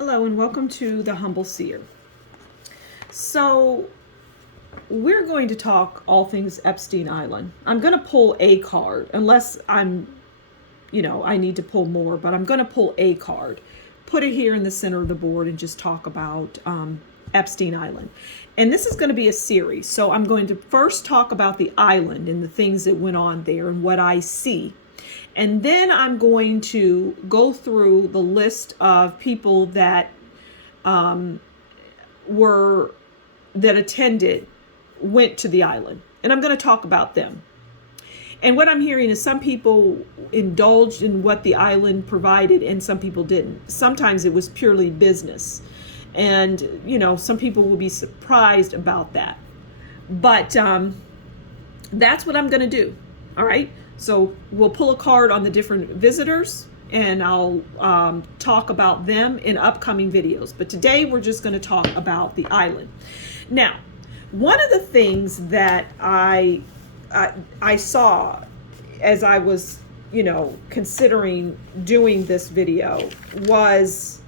Hello and welcome to the Humble Seer. So we're going to talk all things Epstein Island. I'm going to pull a card unless I need to pull more, but I'm going to pull a card, put it here in the center of the board and just talk about Epstein Island. And this is going to be a series. So I'm going to first talk about the island and the things that went on there and what I see. And then I'm going to go through the list of people that went to the island. And I'm going to talk about them. And what I'm hearing is some people indulged in what the island provided and some people didn't. Sometimes it was purely business. And, some people will be surprised about that. But that's what I'm going to do. All right. So we'll pull a card on the different visitors and I'll talk about them in upcoming videos. But today we're just going to talk about the island. Now, one of the things that I saw as I was, considering doing this video was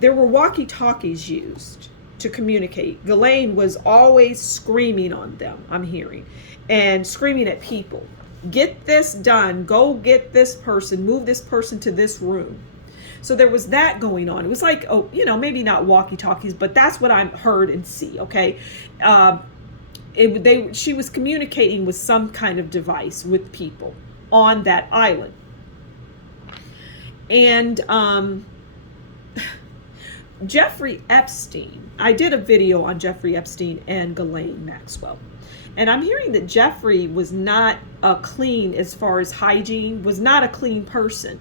there were walkie-talkies used to communicate. Ghislaine was always screaming on them, I'm hearing, and screaming at people. Get this done. Go get this person. Move this person to this room. So there was that going on. It was like, maybe not walkie-talkies, but that's what I heard and see. Okay, she was communicating with some kind of device with people on that island, and Jeffrey Epstein. I did a video on Jeffrey Epstein and Ghislaine Maxwell. And I'm hearing that Jeffrey was not clean as far as hygiene, was not a clean person.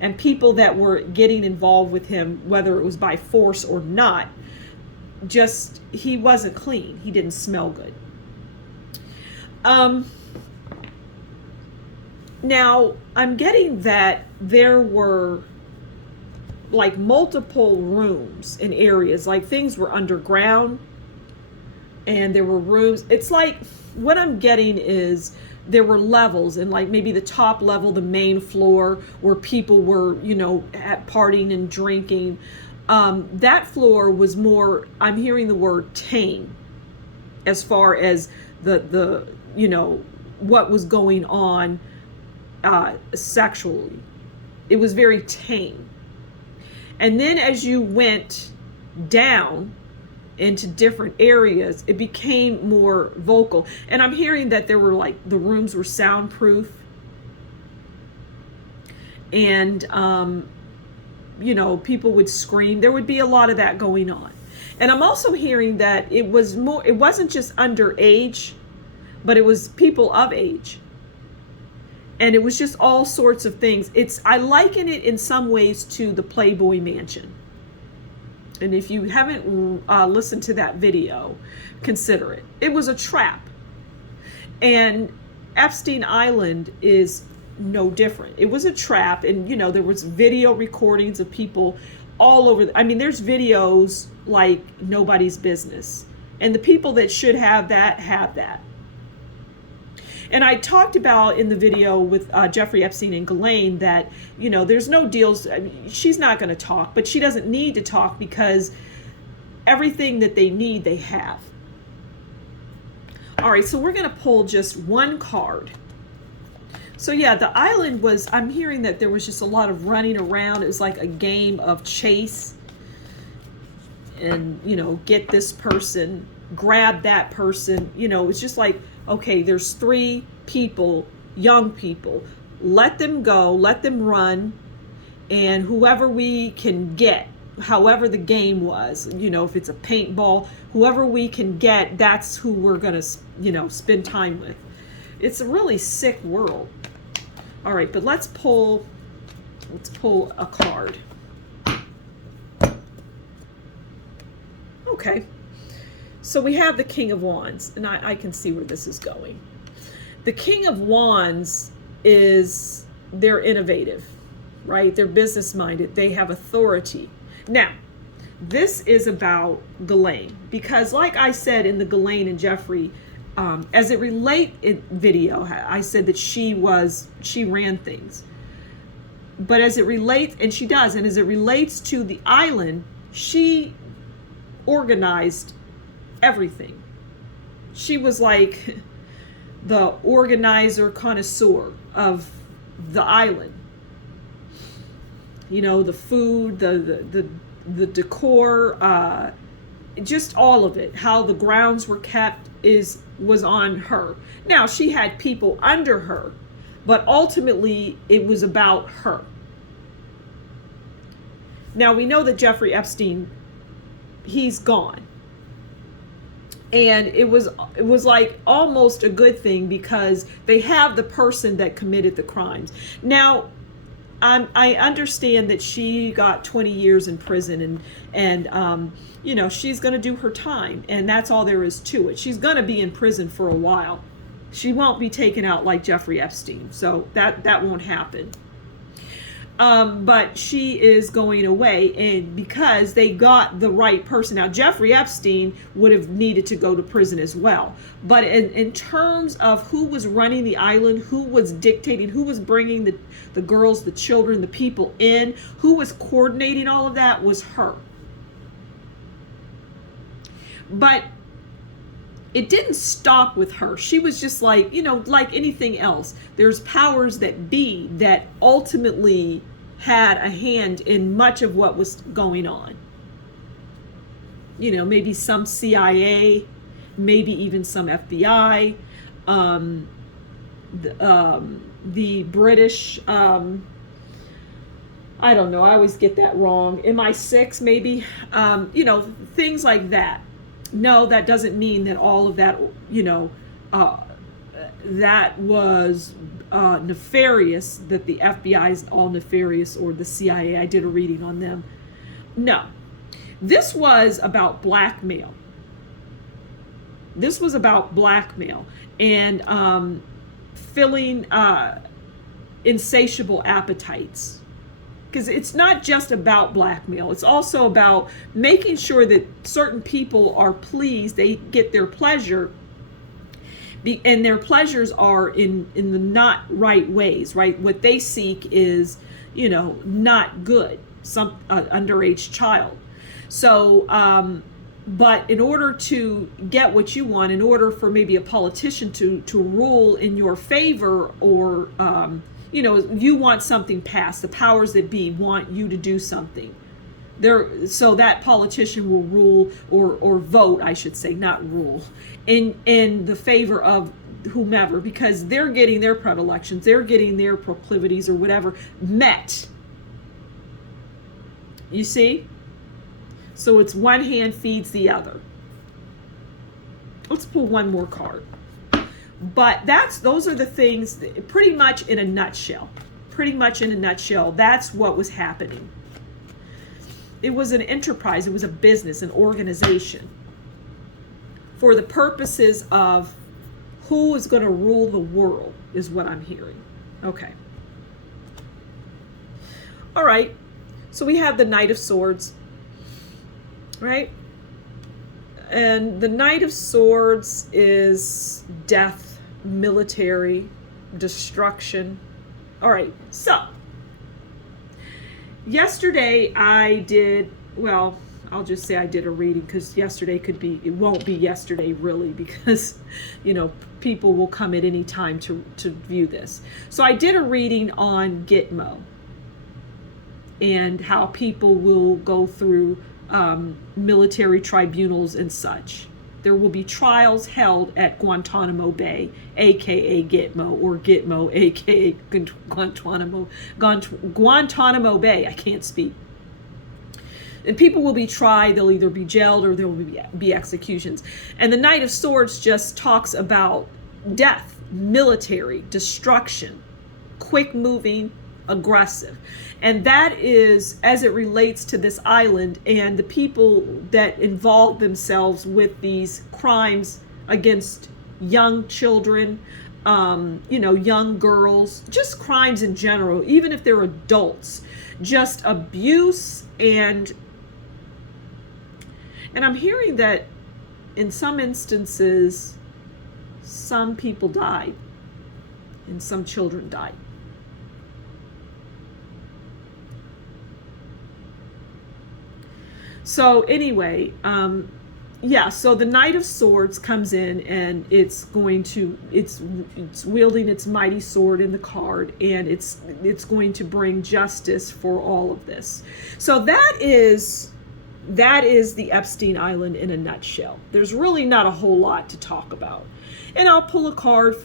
And people that were getting involved with him, whether it was by force or not, he wasn't clean. He didn't smell good. Now, I'm getting that there were like multiple rooms and areas, like things were underground. And there were rooms. It's like what I'm getting is there were levels, and like maybe the top level, the main floor where people were, at partying and drinking. That floor was more, I'm hearing the word tame as far as the what was going on sexually. It was very tame. And then as you went down into different areas, it became more vocal. And I'm hearing that there were the rooms were soundproof. And, people would scream. There would be a lot of that going on. And I'm also hearing that it wasn't just underage, but it was people of age. And it was just all sorts of things. I liken it in some ways to the Playboy Mansion. And if you haven't listened to that video, consider it. It was a trap. And Epstein Island is no different. It was a trap. And, there was video recordings of people all over. There's videos like nobody's business. And the people that should have that have that. And I talked about in the video with Jeffrey Epstein and Ghislaine that, there's no deals. She's not going to talk, but she doesn't need to talk because everything that they need, they have. All right, so we're going to pull just one card. So yeah, the island I'm hearing that there was just a lot of running around. It was like a game of chase and, get this person, grab that person. It's just like, okay, there's 3 people, young people. Let them go, let them run, and whoever we can get, however the game was, if it's a paintball, whoever we can get, that's who we're going to, spend time with. It's a really sick world. All right, but let's pull a card. Okay. So we have the King of Wands, and I can see where this is going. The King of Wands they're innovative, right? They're business-minded. They have authority. Now, this is about Ghislaine, because like I said in the Ghislaine and Jeffrey, as it relate in video, I said that she ran things. But as it relates, and she does, and as it relates to the island, she organized everything. She was like the organizer connoisseur of the island. You know, the food, the decor, just all of it. How the grounds were kept was on her. Now, she had people under her, but ultimately it was about her. Now, we know that Jeffrey Epstein, he's gone. And it was like almost a good thing, because they have the person that committed the crimes. Now, I understand that she got 20 years in prison, and you know, she's going to do her time, and that's all there is to it. She's going to be in prison for a while. She won't be taken out like Jeffrey Epstein, so that won't happen. But she is going away, and because they got the right person. Now, Jeffrey Epstein would have needed to go to prison as well. But in terms of who was running the island, who was dictating, who was bringing the girls, the children, the people in, who was coordinating all of that, was her. But it didn't stop with her. She was just like, you know, like anything else. There's powers that be that ultimately had a hand in much of what was going on. You know, maybe some CIA, maybe even some FBI, the British, I don't know, I always get that wrong. MI6 maybe, you know, things like that. No, that doesn't mean that all of that, you know, that was nefarious, that the FBI is all nefarious, or the CIA. I did a reading on them. No, this was about blackmail. This was about blackmail and filling insatiable appetites. Because it's not just about blackmail. It's also about making sure that certain people are pleased, they get their pleasure, and their pleasures are in the not right ways, right? What they seek is, you know, not good, some underage child. So, but in order to get what you want, in order for maybe a politician to rule in your favor, or you know, you want something passed, the powers that be want you to do something. So that politician will rule, or vote, I should say, not rule, in the favor of whomever, because they're getting their predilections, they're getting their proclivities or whatever met. You see? So it's one hand feeds the other. Let's pull one more card. But those are the things, pretty much in a nutshell. Pretty much in a nutshell, that's what was happening. It was an enterprise, it was a business, an organization, for the purposes of who is going to rule the world, is what I'm hearing. Okay. All right. So we have the Knight of Swords, right? And the Knight of Swords is death, military, destruction. All right, so yesterday I did, well, I'll just say I did a reading, because yesterday it won't be yesterday really, because, you know, people will come at any time to view this. So I did a reading on Gitmo and how people will go through military tribunals and such. There will be trials held at Guantanamo Bay, aka Gitmo, or Gitmo, aka Guantanamo Bay. I can't speak. And people will be tried. They'll either be jailed or there will be executions. And the Knight of Swords just talks about death, military, destruction, quick moving, aggressive. And that is as it relates to this island and the people that involve themselves with these crimes against young children, you know, young girls, just crimes in general, even if they're adults, just abuse. And I'm hearing that in some instances, some people died and some children died. So anyway, yeah, so the Knight of Swords comes in, and it's wielding its mighty sword in the card, and it's going to bring justice for all of this. So that is the Epstein Island in a nutshell. There's really not a whole lot to talk about. And I'll pull a card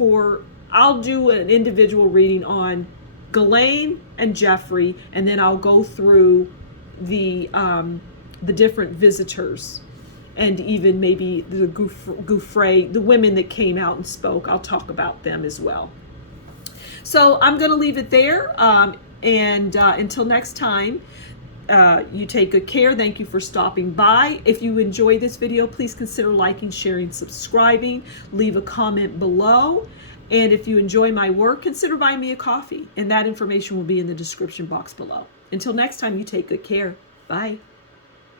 I'll do an individual reading on Ghislaine and Jeffrey, and then I'll go through the different visitors, and even maybe the Gouffre, the women that came out and spoke. I'll talk about them as well. So I'm going to leave it there. And until next time, you take good care. Thank you for stopping by. If you enjoyed this video, please consider liking, sharing, subscribing. Leave a comment below. And if you enjoy my work, consider buying me a coffee. And that information will be in the description box below. Until next time, you take good care. Bye.